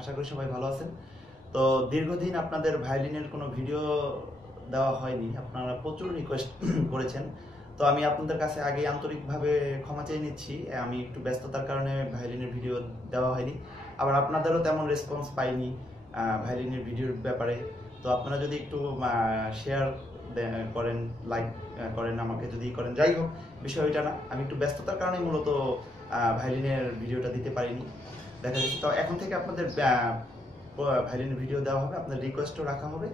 আশা করি সবাই ভালো আছেন। তো দীর্ঘদিন আপনাদের ভায়োলিনের কোনো ভিডিও দেওয়া হয়নি, আপনারা প্রচুর রিকোয়েস্ট করেছেন। তো আমি আপনাদের কাছে আগেই আন্তরিকভাবে ক্ষমা চেয়ে নিচ্ছি, আমি একটু ব্যস্ততার কারণে ভায়োলিনের ভিডিও দেওয়া হয়নি। আবার আপনাদেরও তেমন রেসপন্স পাইনি ভায়োলিনের ভিডিওর ব্যাপারে। তো আপনারা যদি একটু শেয়ার করেন, লাইক করেন, আমাকে যদি করেন, যাই হোক বিষয় ওইটা না, আমি একটু ব্যস্ততার কারণে মূলত ভায়োলিনের ভিডিওটা দিতে পারিনি। দেখা যাচ্ছে তো এখন থেকে আপনাদের ভায়োলিনের ভিডিও দেওয়া হবে, আপনাদের রিকোয়েস্টও রাখা হবে।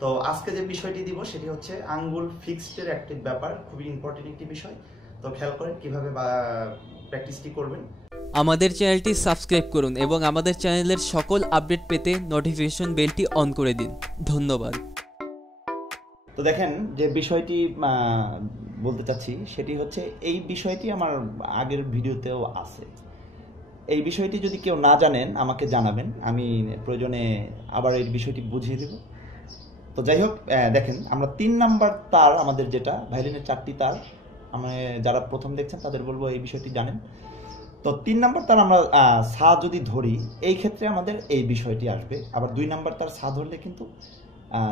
তো আজকে যে বিষয়টি দিব সেটি হচ্ছে আঙ্গুল ফিক্সডের একটি ব্যাপার, খুবই ইম্পর্টেন্ট একটি বিষয়। তো খেয়াল করেন কিভাবে প্র্যাকটিসটি করবেন। আমাদের চ্যানেলটি সাবস্ক্রাইব করুন এবং আমাদের চ্যানেলের সকল আপডেট পেতে নোটিফিকেশন বেলটি অন করে দিন। ধন্যবাদ। তো দেখেন যে বিষয়টি বলতে চাচ্ছি সেটি হচ্ছে, এই বিষয়টি আমার আগের ভিডিওতেও আছে। এই বিষয়টি যদি কেউ না জানেন আমাকে জানাবেন, আমি প্রয়োজনে আবার এই বিষয়টি বুঝিয়ে দেব। তো যাই হোক, দেখেন আমরা 3 নাম্বার তার, আমাদের যেটা ভায়োলিনের 4টি তার, আমি যারা প্রথম দেখছেন তাদের বলবো এই বিষয়টি জানেন। তো 3 নাম্বার তার আমরা সা যদি ধরি, এই ক্ষেত্রে আমাদের এই বিষয়টি আসবে। আবার 2 নাম্বার তার সা ধরলে কিন্তু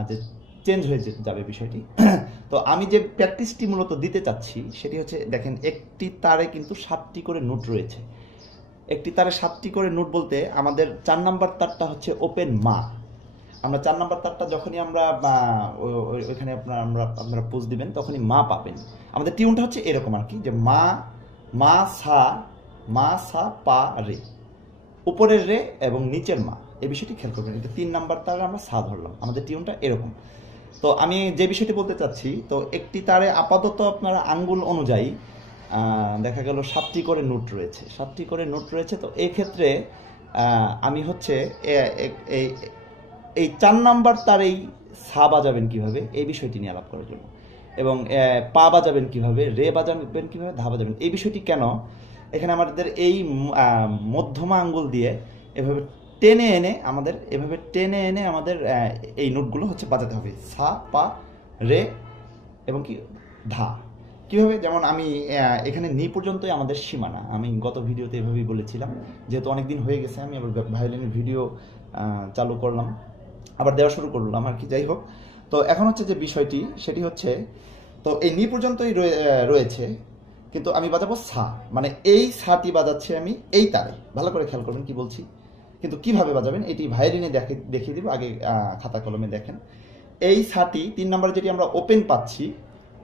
যে চেঞ্জ হয়ে যাবে বিষয়টি। তো আমি যে প্র্যাকটিসটি মূলত দিতে চাচ্ছি সেটি হচ্ছে, দেখেন একটি তারে কিন্তু 7টি করে নোট রয়েছে। একটি তারে 7টি করে নোট বলতে আমাদের 4 নাম্বার তারটা হচ্ছে ওপেন মা। আমরা 4 নাম্বার তারটা যখনই আমরা ওইখানে আপনারা পোজ দিবেন তখনই মা পাবেন। আমাদের টিউনটা হচ্ছে এরকম আর কি, যে মা মা সা পা রে, উপরের রে এবং নিচের মা, এই বিষয়টি খেয়াল করবেন। এটা 3 নাম্বার তারে আমরা সা ধরলাম, আমাদের টিউনটা এরকম। তো আমি যে বিষয়টি বলতে চাচ্ছি, তো একটি তারে আপাতত আপনারা আঙ্গুল অনুযায়ী দেখা গেল 7টি করে নোট রয়েছে, 7টি করে নোট রয়েছে। তো এই ক্ষেত্রে আমি হচ্ছে এই 4 নাম্বার তারেই সা বাজাবেন কিভাবে, এই বিষয়টি নিয়ে আলাপ করার জন্য, এবং পা বাজাবেন কিভাবে, রে বাজাবেন কিভাবে, ধা বাজাবেন, এই বিষয়টি কেন এখানে আমাদের এই মধ্যমা আঙ্গুল দিয়ে এভাবে টেনে এনে আমাদের এই নোটগুলো হচ্ছে বাজাতে হবে, সা পা রে এবং কি ধা। কিভাবে, যেমন আমি এখানে নি পর্যন্তই আমাদের সীমানা, আমি গত ভিডিওতে এভাবেই বলেছিলাম। যেহেতু অনেকদিন হয়ে গেছে, আমি আবার ভায়োলিনের ভিডিও চালু করলাম, আবার দেওয়া শুরু করলাম আর কি। যাই হোক, তো এখন হচ্ছে যে বিষয়টি সেটি হচ্ছে, তো এই নি পর্যন্তই রয়েছে, কিন্তু আমি বাজাবো সা, মানে এই সাটি বাজাচ্ছি আমি এই তারে। ভালো করে খেয়াল করবেন কি বলছি, কিন্তু কিভাবে বাজাবেন এটি ভায়োলিনে দেখিয়ে দিব। আগে খাতা কলমে দেখেন, এই সাটি 3 নাম্বার যেটি আমরা ওপেন পাচ্ছি,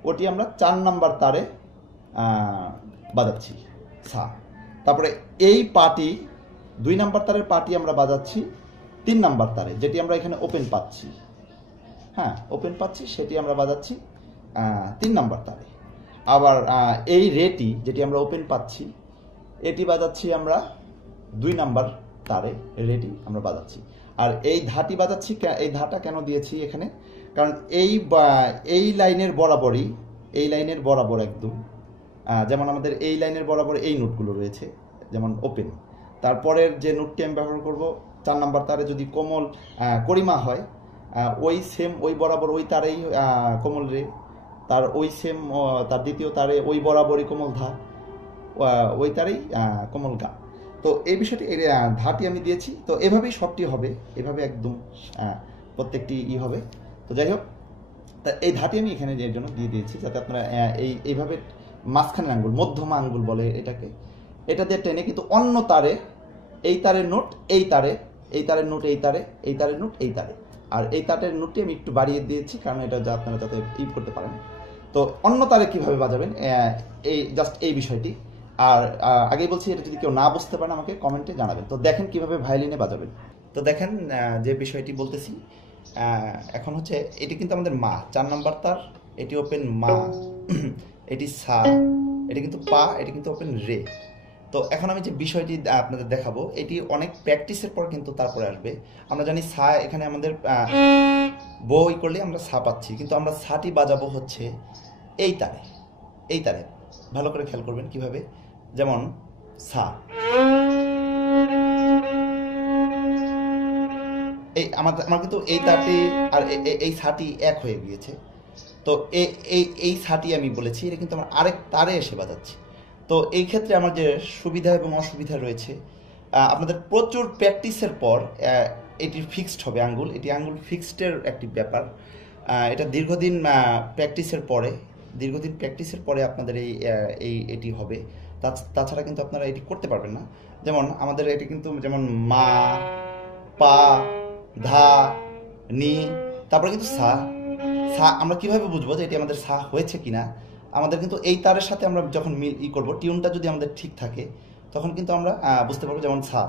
ওটি আমরা 4 নাম্বার তারে বাজাচ্ছি সা। তারপরে এই পাটি 2 নাম্বার তারের পাটি আমরা বাজাচ্ছি 3 নাম্বার তারে, যেটি আমরা এখানে ওপেন পাচ্ছি, হ্যাঁ ওপেন পাচ্ছি, সেটি আমরা বাজাচ্ছি 3 নাম্বার তারে। আবার এই রেটি যেটি আমরা ওপেন পাচ্ছি, এটি বাজাচ্ছি আমরা 2 নাম্বার তারে, রেটি আমরা বাজাচ্ছি। আর এই ধাটি বাজাচ্ছি, এই ধাটা কেন দিয়েছি এখানে, কারণ এই লাইনের বরাবরই, এই লাইনের বরাবর একদম, যেমন আমাদের এই লাইনের বরাবর এই নোটগুলো রয়েছে, যেমন ওপেন, তারপরের যে নোটটি আমি ব্যবহার করব 4 নাম্বার তারে যদি কোমল করিমা হয়, ওই সেম ওই বরাবর ওই তারেই কোমল রে, তার ওই সেম তার দ্বিতীয় তারে ওই বরাবরই কোমল ধা, ওই তারেই কোমল গা। তো এই বিষয়টি ধাটি আমি দিয়েছি। তো এভাবেই সবটি হবে, এভাবে একদম প্রত্যেকটি হবে। তো যাই হোক, তা এই ধাটি আমি এখানে এর জন্য দিয়ে দিয়েছি, যাতে আপনারা এইভাবে মাঝখানের আঙ্গুল, মধ্যমা আঙ্গুল বলে এটাকে, এটা দিয়ে টেনে কিন্তু অন্য তারে, এই তারের নোট এই তারে, এই তারের নোট এই তারে, এই তারের নোট এই তারে, আর এই তারের নোটটি আমি একটু বাড়িয়ে দিয়েছি কারণ এটা আপনারা যাতে করতে পারেন। তো অন্য তারে কিভাবে বাজাবেন, এই জাস্ট এই বিষয়টি। আর আগেই বলছি, এটা যদি কেউ না বুঝতে পারেন আমাকে কমেন্টে জানাবেন। তো দেখেন কিভাবে ভায়োলিনে বাজাবেন। তো দেখেন যে বিষয়টি বলতেছি, এখন হচ্ছে এটি কিন্তু আমাদের মা, 4 নাম্বার তার, এটি ওপেন মা, এটি সা, এটি কিন্তু পা, এটি কিন্তু ওপেন রে। তো এখন আমি যে বিষয়টি আপনাদের দেখাবো, এটি অনেক প্র্যাকটিসের পর কিন্তু তারপরে আসবে। আমরা জানি সা, এখানে আমাদের বই করলে আমরা সা পাচ্ছি, কিন্তু আমরা সাটি বাজাবো হচ্ছে এই তারে, এই তারে। ভালো করে খেয়াল করবেন কিভাবে, যেমন সা, এই আমার কিন্তু এই তারটি আর এই সাটি এক হয়ে গিয়েছে। তো এই সাটি আমি বলেছি, এটা কিন্তু আমার আরেক তারে এসে বাজাচ্ছি। তো এই ক্ষেত্রে আমার যে সুবিধা এবং অসুবিধা রয়েছে, আপনাদের প্রচুর প্র্যাকটিসের পর এটি ফিক্সড হবে আঙ্গুল, এটি আঙ্গুল ফিক্সডের একটি ব্যাপার। এটা দীর্ঘদিন প্র্যাকটিসের পরে আপনাদের এটি হবে। তাছাড়া কিন্তু আপনারা এটি করতে পারবেন না। যেমন আমাদের এটি কিন্তু যেমন মা, পা, ধা, নি, তারপরে কিন্তু সা। আমরা কিভাবে বুঝবো যে এটি আমাদের সা হয়েছে কিনা? আমাদের কিন্তু এই তারের সাথে আমরা যখন করব, টিউনটা যদি আমাদের ঠিক থাকে তখন কিন্তু আমরা বুঝতে পারবো। যেমন সা,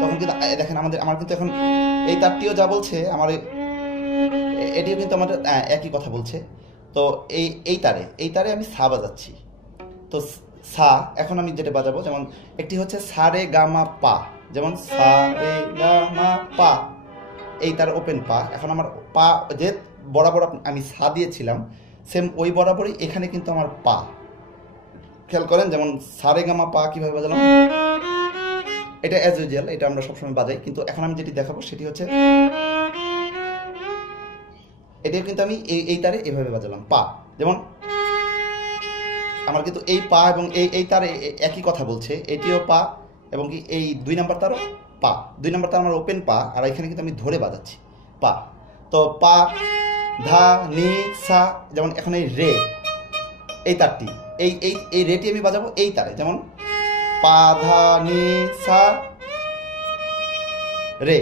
তখন কিন্তু দেখেন আমার কিন্তু এখন এই তারটিও যা বলছে, আমার এটিও কিন্তু আমাদের একই কথা বলছে। তো এই তারে আমি সা বাজাচ্ছি। তো সা এখন আমি যেটা বাজাবো, যেমন একটি হচ্ছে সা রে গা মা পা, যেমন সা রে গা মা পা, এই তার ওপেন পা। এখন আমার পা যে বরাবর আমি সা দিয়েছিলাম, সেম ওই বরাবরই এখানে কিন্তু আমার পা। খেয়াল করেন, যেমন সা রে গা মা পা কিভাবে বাজালাম, এটা অ্যাজ ইউজুয়াল, এটা আমরা সবসময় বাজাই। কিন্তু এখন আমি যেটি দেখাবো সেটি হচ্ছে এটাও কিন্তু আমি এই তারে এভাবে বাজালাম পা। যেমন আমার কিন্তু এই পা এবং এই তারে একই কথা বলছে, এটিও পা এবং কি এই 2 নাম্বার তারও পা। 2 নাম্বার তার আমার ওপেন পা, আর এখানে কিন্তু আমি ধরে বাজাচ্ছি পা। তো পা, ধা, নি, সা। যেমন এখন এই রে, এই তারটি, এই রেটি আমি বাজাবো এই তারে। যেমন পা, ধা, নি, সা, রে।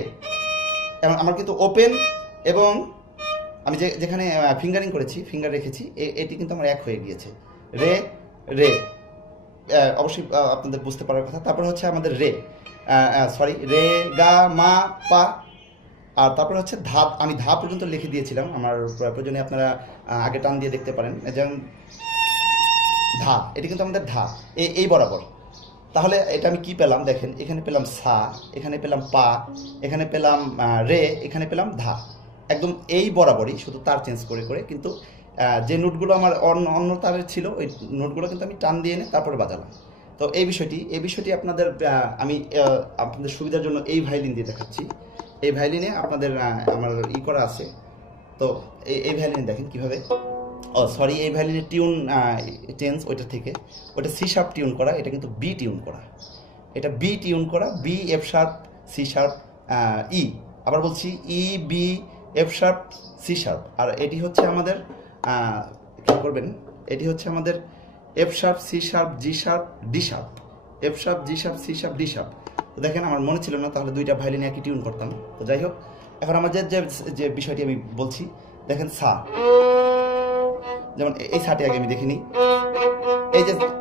এবং আমার কিন্তু ওপেন এবং আমি যেখানে ফিঙ্গারিং করেছি, ফিঙ্গার রেখেছি, এটি কিন্তু আমার এক হয়ে গিয়েছে। রে রে, অবশ্যই আপনাদের বুঝতে পারার কথা। তারপরে হচ্ছে আমাদের রে, রে গা মা পা। আর তারপরে হচ্ছে ধা, আমি ধা পর্যন্ত লিখে দিয়েছিলাম, আমার প্রয়োজনে আপনারা আগে টান দিয়ে দেখতে পারেন। যেমন ধা, এটি কিন্তু আমাদের ধা এই বরাবর। তাহলে এটা আমি কি পেলাম দেখেন, এখানে পেলাম সা, এখানে পেলাম পা, এখানে পেলাম রে, এখানে পেলাম ধা। একদম এই বরাবরই, শুধু তার চেঞ্জ করে করে। কিন্তু যে নোটগুলো আমার অন্য তারের ছিল, ওই নোটগুলো কিন্তু আমি টান দিয়ে এনে তারপরে বাজালাম। তো এই বিষয়টি আপনাদের আমি আপনাদের সুবিধার জন্য এই ভায়োলিন দিয়ে দেখাচ্ছি। এই ভায়োলিনে আপনাদের আমার করা আছে। তো এই ভায়োলিনে দেখেন কীভাবে, এই ভায়োলিনের টিউন চেঞ্জ ওইটা থেকে, ওইটা সি শার্প টিউন করা, এটা কিন্তু বি টিউন করা। এটা বি টিউন করা, B, F sharp, C sharp, E. আবার বলছি E, B, F sharp, C sharp. আর এটি হচ্ছে আমাদের কি করবেন, এটি হচ্ছে আমাদের F sharp, C sharp, G sharp, D sharp. F sharp, G sharp, C sharp, D sharp. তো দেখেন আমার মনে ছিল না, তাহলে দুইটা ভায়োলিনে একই টিউন করতাম। তো যাই হোক, এখন আমার যে বিষয়টি আমি বলছি, দেখেন সা। যেমন এই সাটি আগে আমি দেখিনি,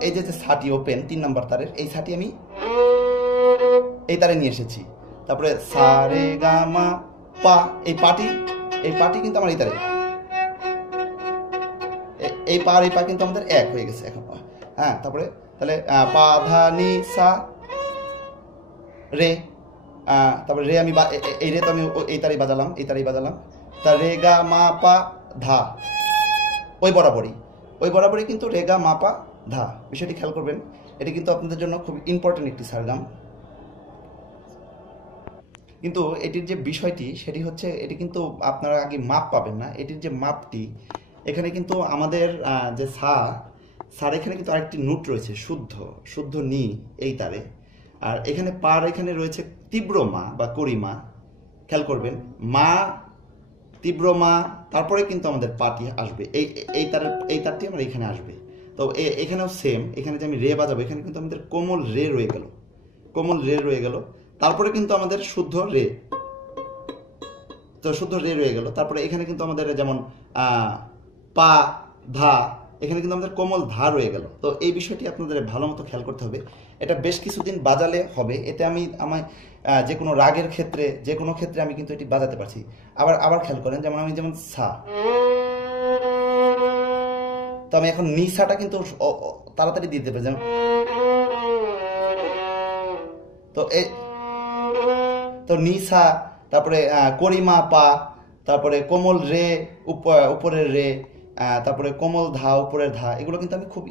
এই যে সাটি ওপেন 3 নাম্বার তারের, এই সাটি আমি এই তারে নিয়ে এসেছি। তারপরে সা রে গা মা পা, এই পাটি কিন্তু আমার এই তারে, এই পা আর এই পা কিন্তু আমাদের এক হয়ে গেছে এখন। হ্যাঁ, তারপরে তাহলে পা, ধা, নি, সা, রে। তারপরে রে আমি এই রে তো আমি এই তারেই বাজালাম। তা রে গা মা পা ধা, ওই বরাবরই কিন্তু রে গা মা পা ধা। বিষয়টি খেয়াল করবেন, এটি কিন্তু আপনাদের জন্য খুব ইম্পর্টেন্ট একটি সারগাম। কিন্তু এটির যে বিষয়টি সেটি হচ্ছে, এটি কিন্তু আপনারা আগে মাপ পাবেন না। এটির যে মাপটি, এখানে কিন্তু আমাদের যে সার এখানে কিন্তু আরেকটি নোট রয়েছে, শুদ্ধ নি এই তারে। আর এখানে পার এখানে রয়েছে তীব্র মা বা করিমা। খেয়াল করবেন, মা, তীব্র মা, তারপরে কিন্তু আমাদের পাটি আসবে, এই তারটি আমার এখানে আসবে। তো এখানেও সেম, এখানে যে আমি রে বাজাবো, এখানে কিন্তু আমাদের কোমল রে রয়ে গেল। তারপরে কিন্তু আমাদের শুদ্ধ রে, তো শুদ্ধ রে রয়ে গেল। তারপরে এখানে কিন্তু আমাদের যেমন পা, ধা, এখানে কিন্তু আমাদের কোমল ধা রয়ে গেল। তো এই বিষয়টি আপনাদের ভালো মতো খেয়াল করতে হবে। এটা বেশ কিছুদিন বাজালে হবে, এতে আমার যে কোনো রাগের ক্ষেত্রে, যে কোনো ক্ষেত্রে আমি কিন্তু এটি বাজাতে পারছি। আবার খেয়াল করেন, যেমন সা, তো আমি এখন নি সাটা কিন্তু তাড়াতাড়ি দিতে পারি। যেমন তো নি সা, তারপরে করিমা পা, তারপরে কোমল রে, উপরের রে, তারপরে কোমল ধা, উপরের ধা, এগুলো কিন্তু আমি খুব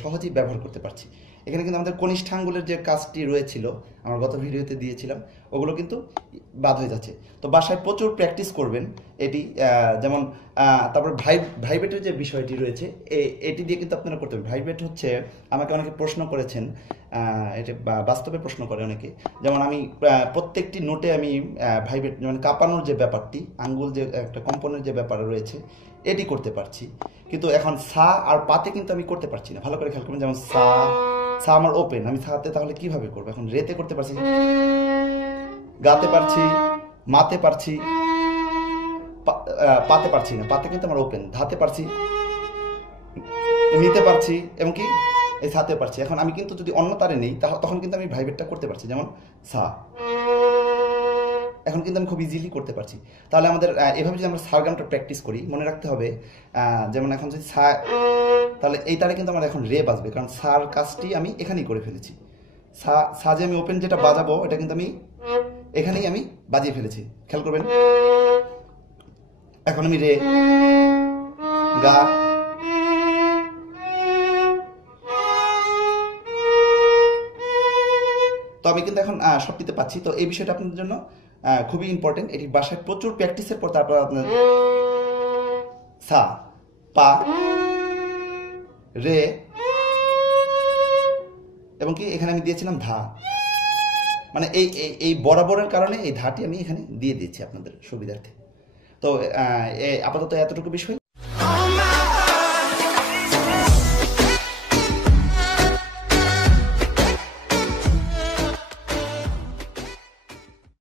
সহজেই ব্যবহার করতে পারছি। এখানে কিন্তু আমাদের কনিষ্ঠাঙ্গুলের যে কাজটি রয়েছিল আমার গত ভিডিওতে দিয়েছিলাম, ওগুলো কিন্তু বাদ হয়ে যাচ্ছে। তো বাসায় প্রচুর প্র্যাকটিস করবেন এটি, যেমন তারপর ভাইব্রেটের যে বিষয়টি রয়েছে এটি দিয়ে কিন্তু আপনারা করতে হবে। ভাইব্রেট হচ্ছে, আমাকে অনেকে প্রশ্ন করেছেন, এটা বাস্তবে প্রশ্ন করে অনেকে, যেমন আমি প্রত্যেকটি নোটে আমি ভাইব্রেট মানে কাঁপানোর যে ব্যাপারটি, আঙ্গুল যে একটা কম্পনের যে ব্যাপার রয়েছে এটি করতে পারছি, কিন্তু এখন সা আর পাতে কিন্তু আমি করতে পারছি না। ভালো করে খেয়াল করবেন, যেমন সা সা আমার ওপেন, আমি সাতে তাহলে কিভাবে করবো? এখন রেতে করতে পারছি, গাতে পারছি, মাতে পারছি, পাতে পারছি না, পাতে কিন্তু আমার ওপেন, ধাতে পারছি, নিতে পারছি, এবং কি এই সাতে পারছি। এখন আমি কিন্তু যদি অন্য তারে নেই তখন কিন্তু আমি ভাইব্রেটটা করতে পারছি, যেমন সা, এখন কিন্তু আমি খুব ইজিলি করতে পারছি। তাহলে আমাদের এভাবে যদি আমরা সারগামটা প্র্যাকটিস করি, মনে রাখতে হবে, যেমন এখন যদি সা, তাহলে এই তারে কিন্তু আমার এখন রে বাজবে, কারণ সার কাজটি আমি এখানেই করে ফেলেছি। সা যে আমি ওপেন যেটা বাজাবো এটা কিন্তু আমি এখানেই আমি বাজিয়ে ফেলেছি, খেয়াল করবেন। এখন আমি রে, গা, তো আমি কিন্তু এখন সবটিতে পাচ্ছি। তো এই বিষয়টা আপনাদের জন্য খুবই ইম্পর্টেন্ট, এটি বাসায় প্রচুর প্র্যাকটিসের পর তারপর আপনার সা, পা, রে, এবং কি এখানে আমি দিয়েছিলাম ধা, মানে এই বরাবরের কারণে এই ধাটি আমি এখানে দিয়ে দিয়েছি আপনাদের সুবিধার্থে। তো আপাতত এতটুকু বিষয়।